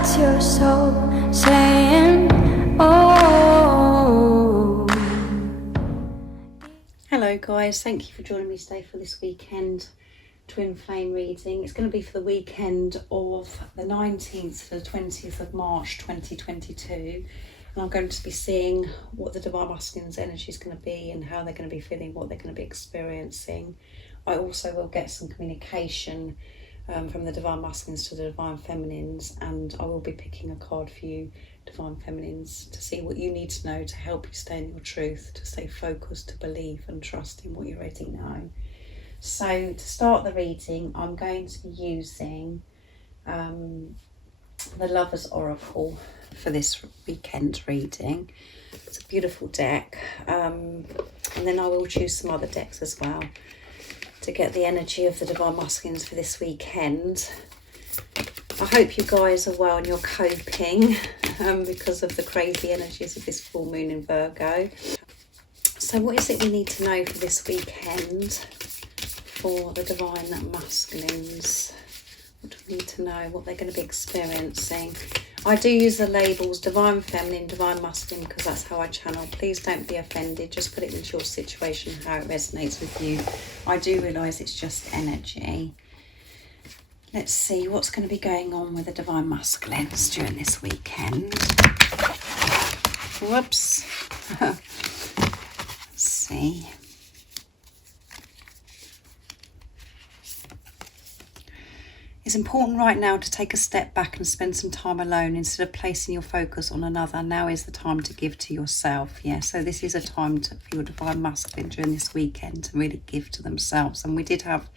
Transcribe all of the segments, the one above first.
That's your soul saying, oh. Hello guys, thank you for joining me today for this weekend twin flame reading. It's going to be for the weekend of the 19th to the 20th of March 2022, and I'm going to be seeing what the Divine Masculine's energy is going to be and how they're going to be feeling, what they're going to be experiencing. I also will get some communication from the Divine Masculines to the Divine Feminines, and I will be picking a card for you Divine Feminines to see what you need to know to help you stay in your truth, to stay focused, to believe and trust in what you already know. So to start the reading, I'm going to be using the Lover's Oracle for this weekend reading. It's a beautiful deck, and then I will choose some other decks as well to get the energy of the Divine Masculines for this weekend. I hope you guys are well and you're coping because of the crazy energies of this full moon in Virgo. So what is it we need to know for this weekend for the Divine Masculines? What do we need to know? What they're going to be experiencing? I do use the labels Divine Feminine, Divine Masculine because that's how I channel. Please don't be offended. Just put it into your situation, how it resonates with you. I do realise it's just energy. Let's see what's going to be going on with the Divine Masculines during this weekend. Whoops. Let's see. It's important right now to take a step back and spend some time alone instead of placing your focus on another. Now is the time to give to yourself. Yeah, so this is a time for your Divine Masculine during this weekend to really give to themselves. And we did have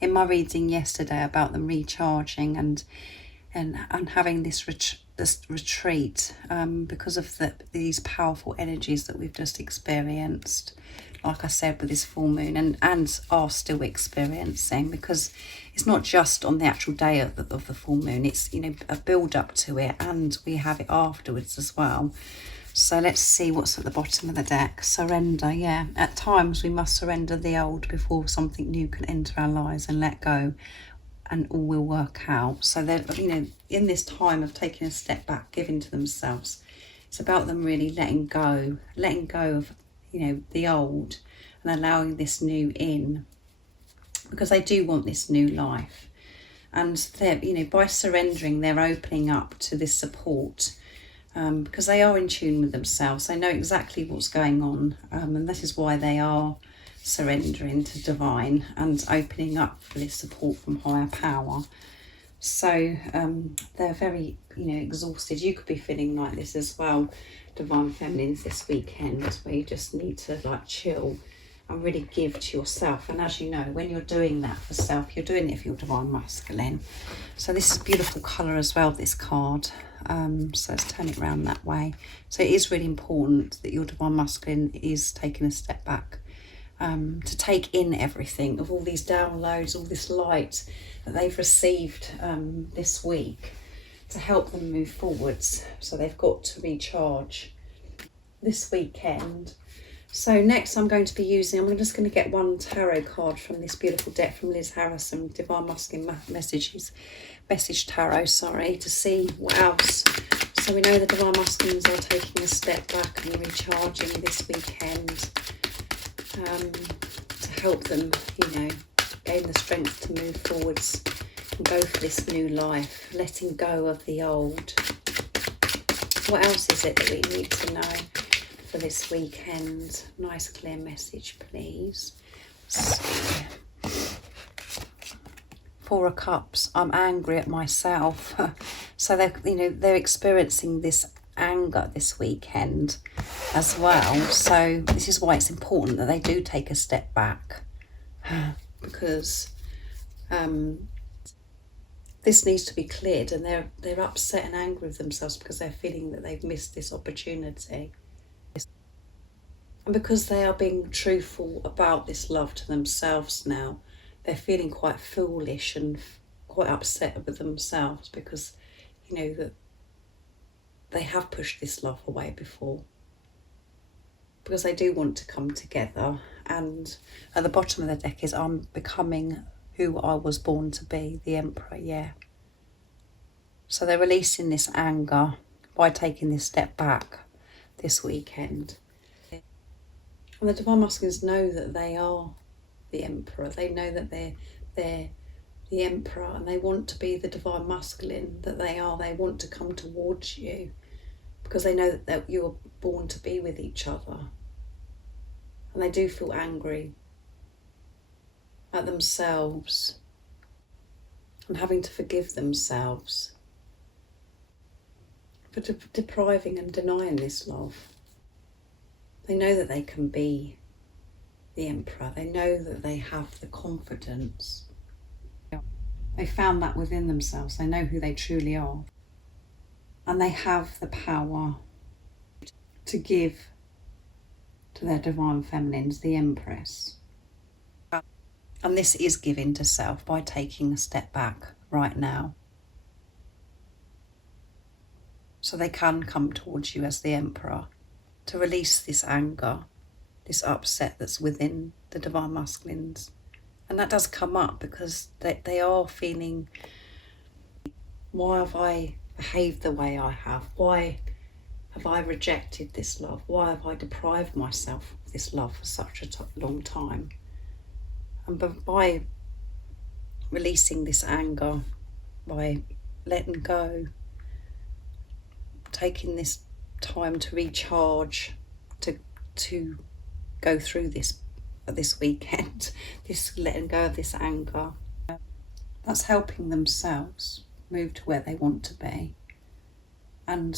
in my reading yesterday about them recharging and having this retreat because of these powerful energies that we've just experienced. Like I said, with this full moon and are still experiencing, because it's not just on the actual day of the full moon, it's, you know, a build up to it, and we have it afterwards as well. So let's see what's at the bottom of the deck. Surrender. Yeah, at times we must surrender the old before something new can enter our lives, and let go, and all will work out. So they're, you know, in this time of taking a step back, giving to themselves, it's about them really letting go of, you know, the old and allowing this new in, because they do want this new life. And they're, you know, by surrendering, they're opening up to this support, because they are in tune with themselves. They know exactly what's going on, and that is why they are surrendering to divine and opening up for this support from higher power. So they're very, you know, exhausted. You could be feeling like this as well, Divine Feminines, this weekend, where you just need to like chill and really give to yourself. And as you know, when you're doing that for self, you're doing it for your Divine Masculine. So this is a beautiful colour as well, this card. So let's turn it around that way. So it is really important that your Divine Masculine is taking a step back, to take in everything of all these downloads, all this light that they've received this week, to help them move forwards. So they've got to recharge this weekend. So next I'm going to be using, I'm just going to get one tarot card from this beautiful deck from Liz Harrison, Divine Masculine Message Tarot, to see what else. So we know the Divine Masculines are taking a step back and recharging this weekend, to help them, you know, gain the strength to move forwards and go for this new life, letting go of the old. What else is it that we need to know for this weekend? Nice clear message, please. So, Four of Cups. I'm angry at myself. So they're, you know, they're experiencing this anger this weekend as well. So this is why it's important that they do take a step back, because this needs to be cleared, and they're upset and angry with themselves because they're feeling that they've missed this opportunity. And because they are being truthful about this love to themselves now, they're feeling quite foolish and quite upset with themselves, because, you know, that they have pushed this love away before, because they do want to come together. And at the bottom of the deck is, I'm becoming who I was born to be, the Emperor. Yeah. So they're releasing this anger by taking this step back this weekend. And the Divine Masculines know that they are the Emperor. They know that they're the Emperor, and they want to be the Divine Masculine that they are. They want to come towards you because they know that you are born to be with each other. And they do feel angry at themselves and having to forgive themselves for depriving and denying this love. They know that they can be the Emperor. They know that they have the confidence. They found that within themselves. They know who they truly are. And they have the power to give to their Divine Feminines, the Empress. And this is giving to self by taking a step back right now. So they can come towards you as the Emperor to release this anger, this upset that's within the Divine Masculines. And that does come up because they are feeling, why have I behaved the way I have? Why have I rejected this love? Why have I deprived myself of this love for such a long time? And by releasing this anger, by letting go, taking this time to recharge, to go through this weekend, this letting go of this anger, that's helping themselves move to where they want to be. And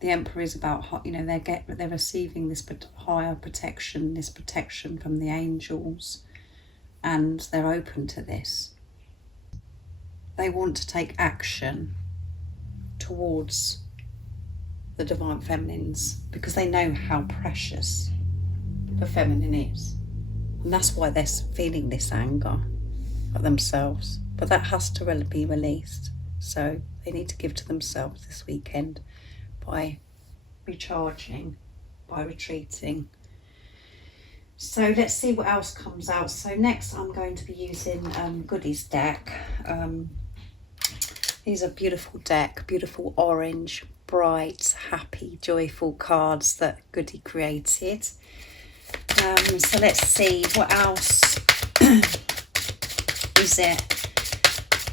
the Emperor is about, they're receiving this higher protection, this protection from the angels, and they're open to this. They want to take action towards the Divine Feminines because they know how precious the feminine is. And that's why they're feeling this anger at themselves. But that has to be released. So they need to give to themselves this weekend by recharging, by retreating. So let's see what else comes out. So next I'm going to be using Goodies deck. These are beautiful deck, beautiful orange, bright, happy, joyful cards that Goody created. So let's see what else is it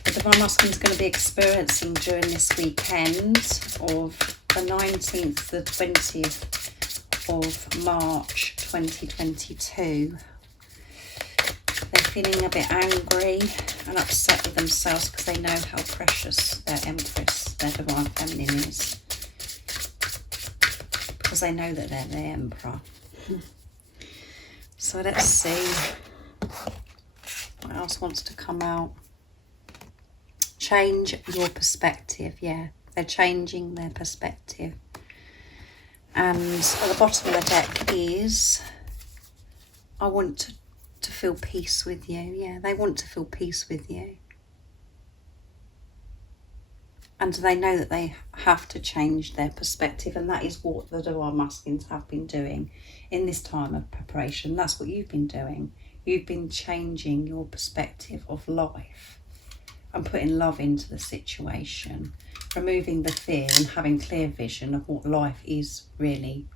the Divine Masculine is going to be experiencing during this weekend of the 19th to the 20th of March 2022. They're feeling a bit angry and upset with themselves because they know how precious their Empress, their Divine Feminine is. Because they know that they're the Emperor. So let's see what else wants to come out. Change your perspective. Yeah, they're changing their perspective. And at the bottom of the deck is, I want to feel peace with you. Yeah, they want to feel peace with you. And they know that they have to change their perspective, and that is what the Divine Masculines have been doing in this time of preparation. That's what you've been doing. You've been changing your perspective of life and putting love into the situation, removing the fear and having clear vision of what life is really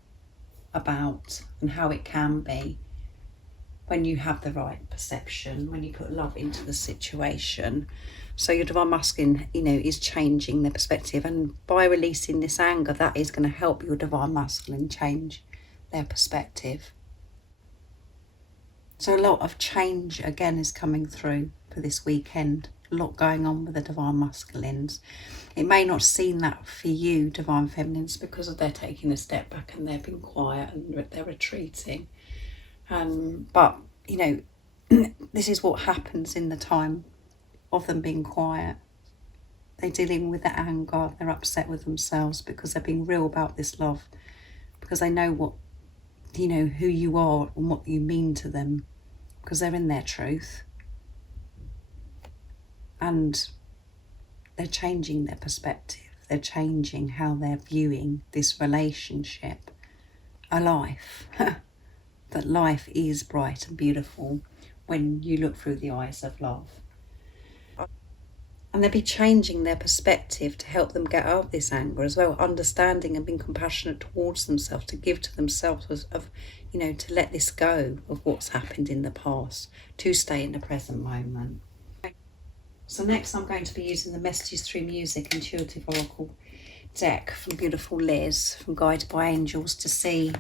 about and how it can be when you have the right perception, when you put love into the situation. So your Divine Masculine, is changing their perspective, and by releasing this anger, that is going to help your Divine Masculine change their perspective. So a lot of change again is coming through for this weekend. A lot going on with the Divine Masculines. It may not seem that for you, Divine Feminines, because they're taking a step back and they're being quiet and they're retreating. But this is what happens in the time of them being quiet. They're dealing with the anger, they're upset with themselves because they're being real about this love, because they know what, who you are and what you mean to them, because they're in their truth. And they're changing their perspective. They're changing how they're viewing this relationship, a life. That life is bright and beautiful when you look through the eyes of love. And they'll be changing their perspective to help them get out of this anger as well, understanding and being compassionate towards themselves, to give to themselves of, you know, to let this go of what's happened in the past, to stay in the present moment. So next I'm going to be using the Messages Through Music Intuitive Oracle deck from beautiful Liz from Guided by Angels to see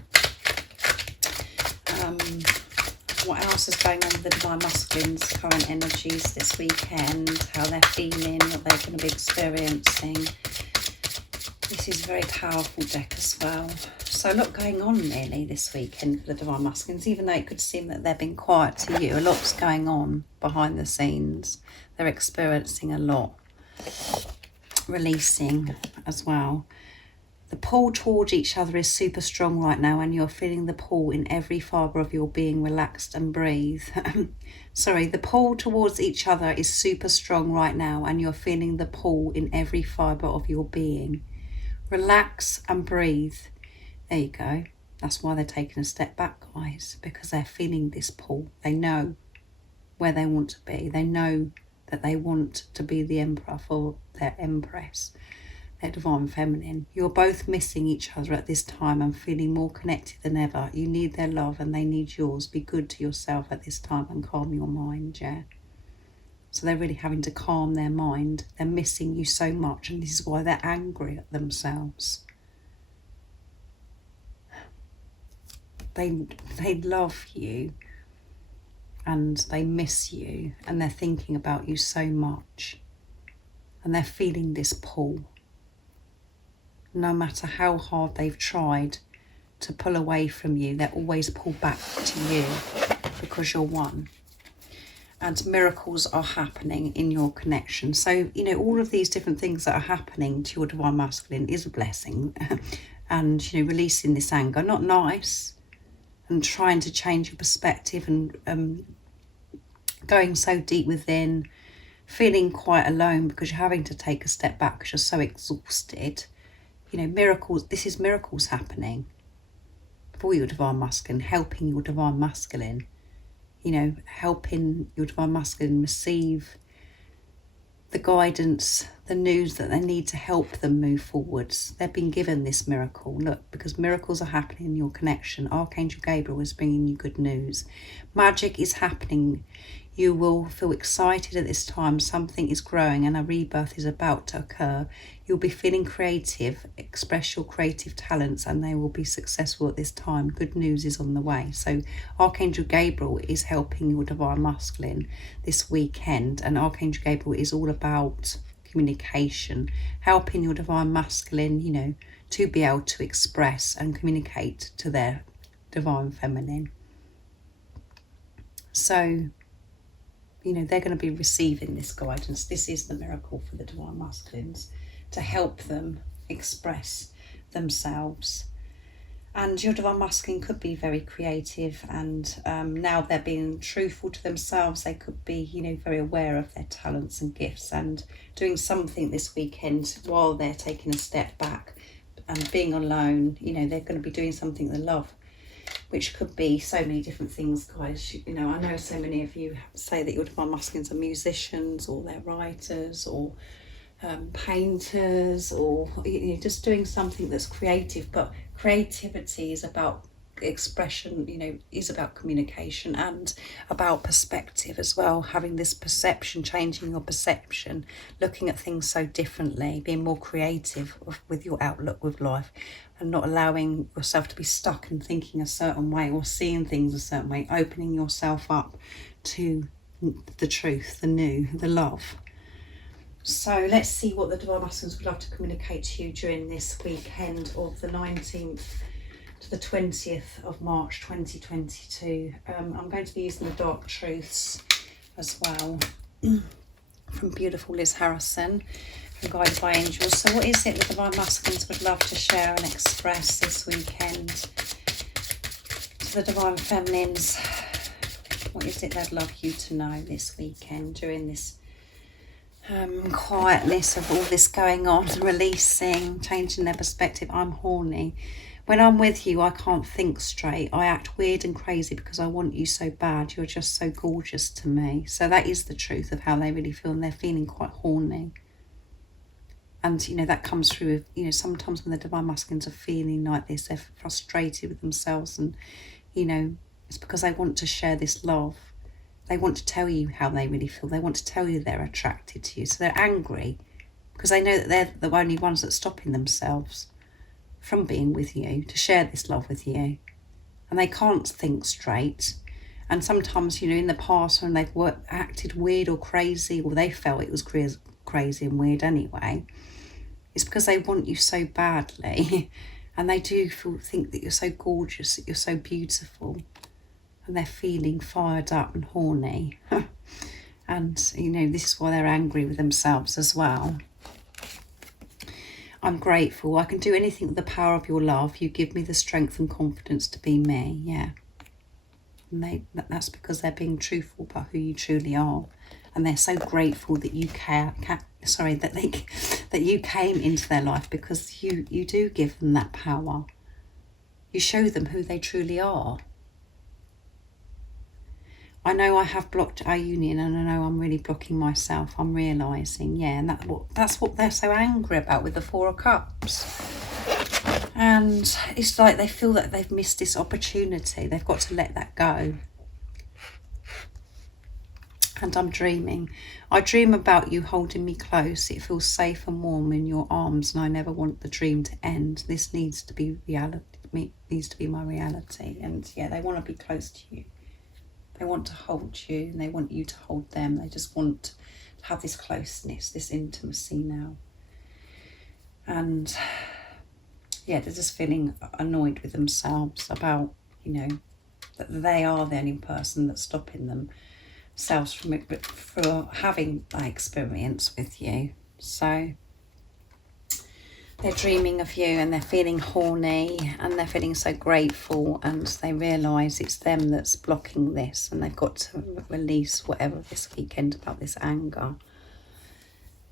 what else is going on with the Divine Masculines, current energies this weekend, how they're feeling, what they're going to be experiencing. This is a very powerful deck as well. So a lot going on really this weekend for the Divine Masculines, even though it could seem that they've been quiet to you. A lot's going on behind the scenes. They're experiencing a lot, releasing as well. The pull towards each other is super strong right now, and you're feeling the pull in every fibre of your being. Relaxed and breathe. Sorry, the pull towards each other is super strong right now, and you're feeling the pull in every fibre of your being. Relax and breathe. There you go. That's why they're taking a step back, guys, because they're feeling this pull. They know where they want to be. They know that they want to be the emperor for their empress, their divine feminine. You're both missing each other at this time and feeling more connected than ever. You need their love and they need yours. Be good to yourself at this time and calm your mind, yeah? So they're really having to calm their mind. They're missing you so much, and this is why they're angry at themselves. They love you and they miss you, and they're thinking about you so much, and they're feeling this pull. No matter how hard they've tried to pull away from you, they're always pulled back to you because you're one. And miracles are happening in your connection. So, you know, all of these different things that are happening to your Divine Masculine is a blessing. And, you know, releasing this anger, not nice, and trying to change your perspective, and going so deep within, feeling quite alone because you're having to take a step back because you're so exhausted. You know, miracles, this is miracles happening for your Divine Masculine, helping your Divine Masculine, you know, helping your Divine Masculine receive the guidance, the news that they need to help them move forwards. They've been given this miracle, look, because miracles are happening in your connection. Archangel Gabriel is bringing you good news. Magic is happening. You will feel excited at this time. Something is growing and a rebirth is about to occur. You'll be feeling creative. Express your creative talents and they will be successful at this time. Good news is on the way. So Archangel Gabriel is helping your Divine Masculine this weekend. And Archangel Gabriel is all about communication, helping your Divine Masculine, you know, to be able to express and communicate to their Divine Feminine. So, you know, they're going to be receiving this guidance. This is the miracle for the Divine Masculines, to help them express themselves. And your Divine Masculine could be very creative, and now they're being truthful to themselves. They could be, you know, very aware of their talents and gifts and doing something this weekend while they're taking a step back and being alone. You know, they're going to be doing something they love, which could be so many different things, guys. You know, I know so many of you say that your Divine Masculines are musicians, or they're writers, or painters, or, you know, just doing something that's creative. But creativity is about expression, you know, is about communication and about perspective as well. Having this perception, changing your perception, looking at things so differently, being more creative with your outlook with life, and not allowing yourself to be stuck in thinking a certain way or seeing things a certain way, opening yourself up to the truth, the new, the love. So let's see what the Divine Masculines would like to communicate to you during this weekend of the 19th to the 20th of March 2022. I'm going to be using the Dark Truths as well from beautiful Liz Harrison, from Guided by Angels. So what is it the Divine Masculines would love to share and express this weekend to the Divine Feminines? What is it they'd love you to know this weekend during this quietness of all this going on, releasing, changing their perspective? I'm horny. When I'm with you, I can't think straight. I act weird and crazy because I want you so bad. You're just so gorgeous to me. So that is the truth of how they really feel, and they're feeling quite horny. And, you know, that comes through, you know, sometimes when the divine masculines are feeling like this, they're frustrated with themselves, and, you know, it's because they want to share this love. They want to tell you how they really feel. They want to tell you they're attracted to you. So they're angry because they know that they're the only ones that's stopping themselves from being with you, to share this love with you. And they can't think straight. And sometimes, you know, in the past when they've acted weird or crazy, or they felt it was crazy and weird anyway, it's because they want you so badly. And they do think that you're so gorgeous, that you're so beautiful. And they're feeling fired up and horny. And, you know, this is why they're angry with themselves as well. I'm grateful. I can do anything with the power of your love. You give me the strength and confidence to be me. Yeah. And that's because they're being truthful about who you truly are. And they're so grateful that you that you came into their life, because you do give them that power. You show them who they truly are. I know I have blocked our union, and I know I'm really blocking myself. I'm realising, yeah, and that's what they're so angry about with the Four of Cups. And it's like they feel that they've missed this opportunity. They've got to let that go. And I'm dreaming. I dream about you holding me close. It feels safe and warm in your arms, and I never want the dream to end. This needs to be reality. Needs to be my reality. And yeah, they want to be close to you. They want to hold you, and they want you to hold them. They just want to have this closeness, this intimacy now. And yeah, they're just feeling annoyed with themselves about, you know, that they are the only person that's stopping themselves from it, for having that experience with you. So they're dreaming of you, and they're feeling horny, and they're feeling so grateful, and they realise it's them that's blocking this, and they've got to release whatever this weekend about this anger.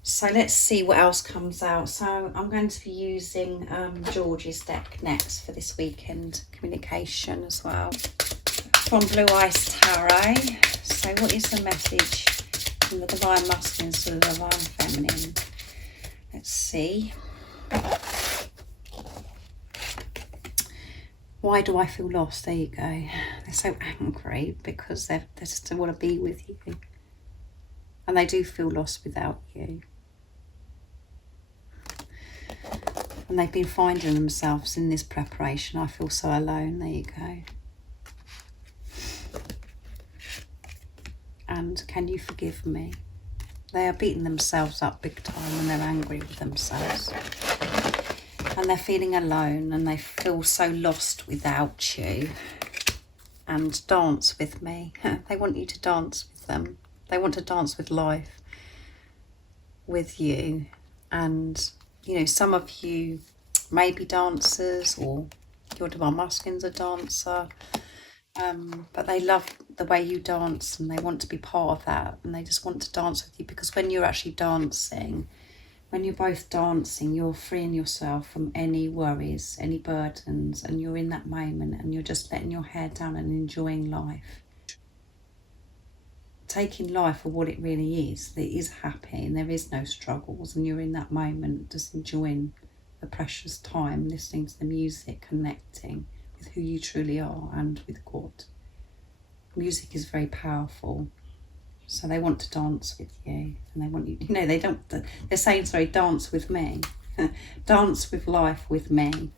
So let's see what else comes out. So I'm going to be using George's deck next for this weekend communication as well, from Blue Ice Tarot. So what is the message from the Divine Masculine to the Divine Feminine? Let's see. Why do I feel lost? There you go. They're so angry because they just want to be with you. And they do feel lost without you. And they've been finding themselves in this preparation. I feel so alone. There you go. And can you forgive me? They are beating themselves up big time, and they're angry with themselves. And they're feeling alone, and they feel so lost without you. And dance with me. They want you to dance with them. They want to dance with life with you. And, you know, some of you may be dancers, or your Divine Masculine's a dancer. But they love the way you dance, and they want to be part of that, and they just want to dance with you, because when you're actually dancing, when you're both dancing, you're freeing yourself from any worries, any burdens, and you're in that moment, and you're just letting your hair down and enjoying life. Taking life for what it really is. It is happy, and there is no struggles, and you're in that moment just enjoying the precious time, listening to the music, connecting with who you truly are and with God. Music is very powerful. So they want to dance with you, and they want you, you know, they're saying, sorry, dance with me. Dance with life with me.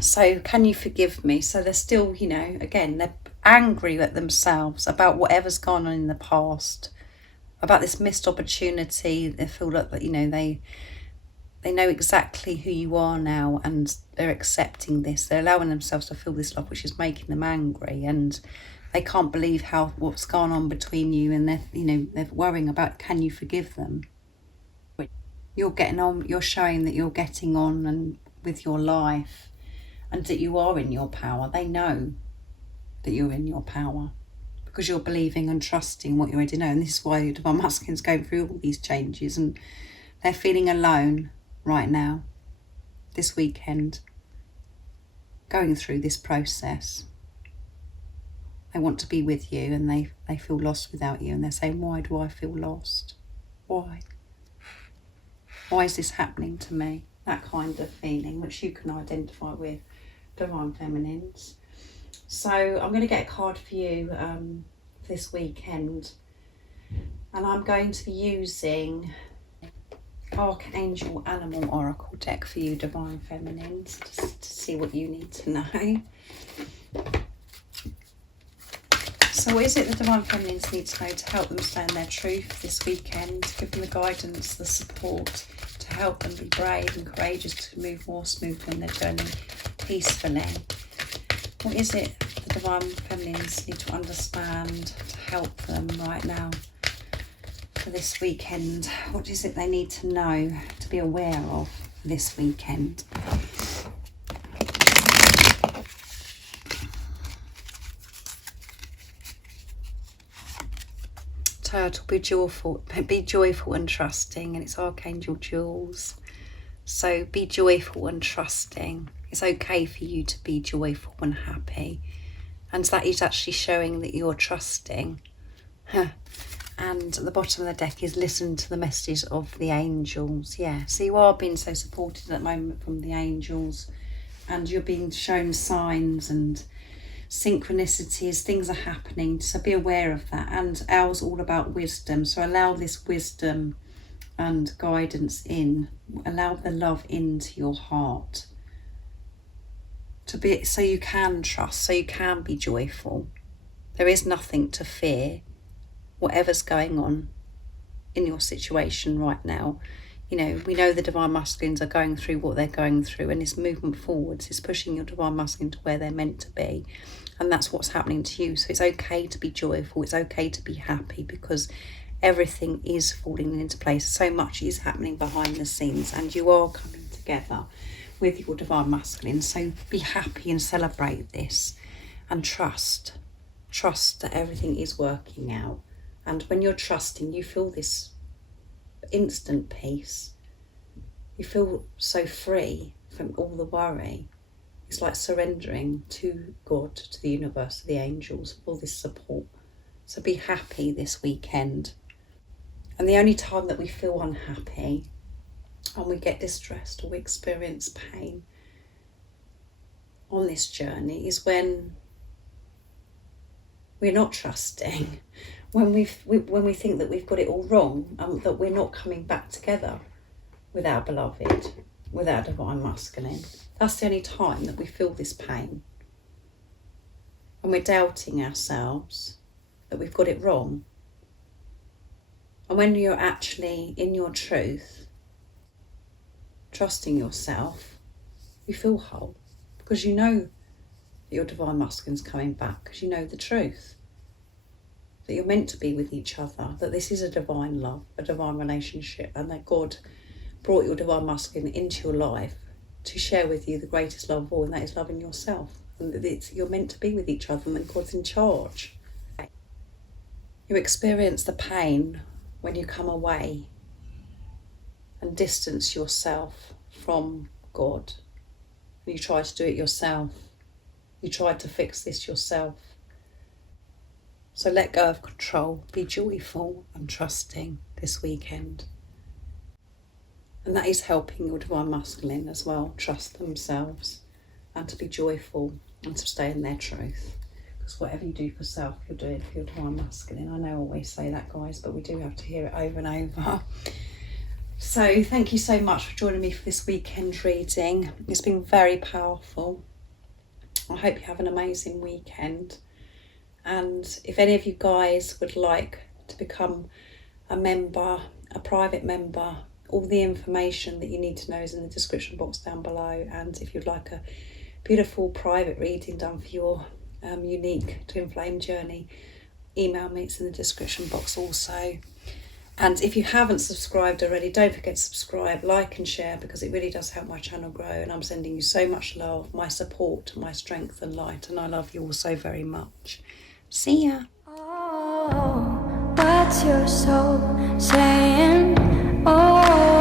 So can you forgive me? So they're still, you know, again, they're angry at themselves about whatever's gone on in the past, about this missed opportunity. They feel like, you know, they know exactly who you are now, and they're accepting this. They're allowing themselves to feel this love, which is making them angry, and they can't believe what's gone on between you, and they're worrying about, can you forgive them? You're getting on. You're showing that you're getting on and with your life, and that you are in your power. They know that you're in your power because you're believing and trusting what you already know. And this is why your Divine Masculine's going through all these changes, and they're feeling alone right now, this weekend. going through this process. They want to be with you, and they feel lost without you, and they're saying, why do I feel lost? Why? Why is this happening to me? That kind of feeling, which you can identify with, Divine Feminines. So I'm going to get a card for you this weekend, and I'm going to be using Archangel Animal Oracle deck for you, Divine Feminines, to see what you need to know. So what is it the Divine Feminines need to know to help them stay in their truth this weekend, to give them the guidance, the support, to help them be brave and courageous, to move more smoothly in their journey peacefully? What is it the Divine Feminines need to understand to help them right now for this weekend? What is it they need to know, to be aware of this weekend? Turtle, be joyful and trusting, and it's Archangel Jules. So be joyful and trusting. It's okay for you to be joyful and happy, and that is actually showing that you're trusting. And at the bottom of the deck is listen to the messages of the angels. Yeah, so you are being so supported at the moment from the angels, and you're being shown signs and synchronicities, things are happening, so be aware of that. And ours all about wisdom, so allow this wisdom and guidance in, allow the love into your heart, to be, so you can trust, so you can be joyful. There is nothing to fear, whatever's going on in your situation right now. You know, we know the Divine Masculines are going through what they're going through, and this movement forwards is pushing your Divine Masculine to where they're meant to be. And that's what's happening to you. So it's okay to be joyful. It's okay to be happy, because everything is falling into place. So much is happening behind the scenes, and you are coming together with your Divine Masculine. So be happy and celebrate this, and trust that everything is working out. And when you're trusting, you feel this instant peace. You feel so free from all the worry. It's like surrendering to God, to the universe, to the angels, all this support. So be happy this weekend. And the only time that we feel unhappy and we get distressed or we experience pain on this journey is when we're not trusting, when we think that we've got it all wrong, and that we're not coming back together with our beloved, with our Divine Masculine. That's the only time that we feel this pain. And we're doubting ourselves, that we've got it wrong. And when you're actually in your truth, trusting yourself, you feel whole, because you know that your Divine Masculine's coming back, because you know the truth, that you're meant to be with each other, that this is a divine love, a divine relationship, and that God brought your Divine Masculine into your life to share with you the greatest love of all, and that is loving yourself. And that you're meant to be with each other, and that God's in charge. You experience the pain when you come away and distance yourself from God. And you try to do it yourself. You try to fix this yourself. So let go of control. Be joyful and trusting this weekend. And that is helping your Divine Masculine as well trust themselves and to be joyful and to stay in their truth. Because whatever you do for self, you're doing for your Divine Masculine. I know I always say that, guys, but we do have to hear it over and over. So thank you so much for joining me for this weekend reading. It's been very powerful. I hope you have an amazing weekend. And if any of you guys would like to become a member, a private member, all the information that you need to know is in the description box down below. And if you'd like a beautiful private reading done for your unique twin flame journey, email me, it's in the description box also. And if you haven't subscribed already, don't forget to subscribe, like and share, because it really does help my channel grow. And I'm sending you so much love, my support, my strength and light, and I love you all so very much. See ya. Oh, what's your soul saying? Oh.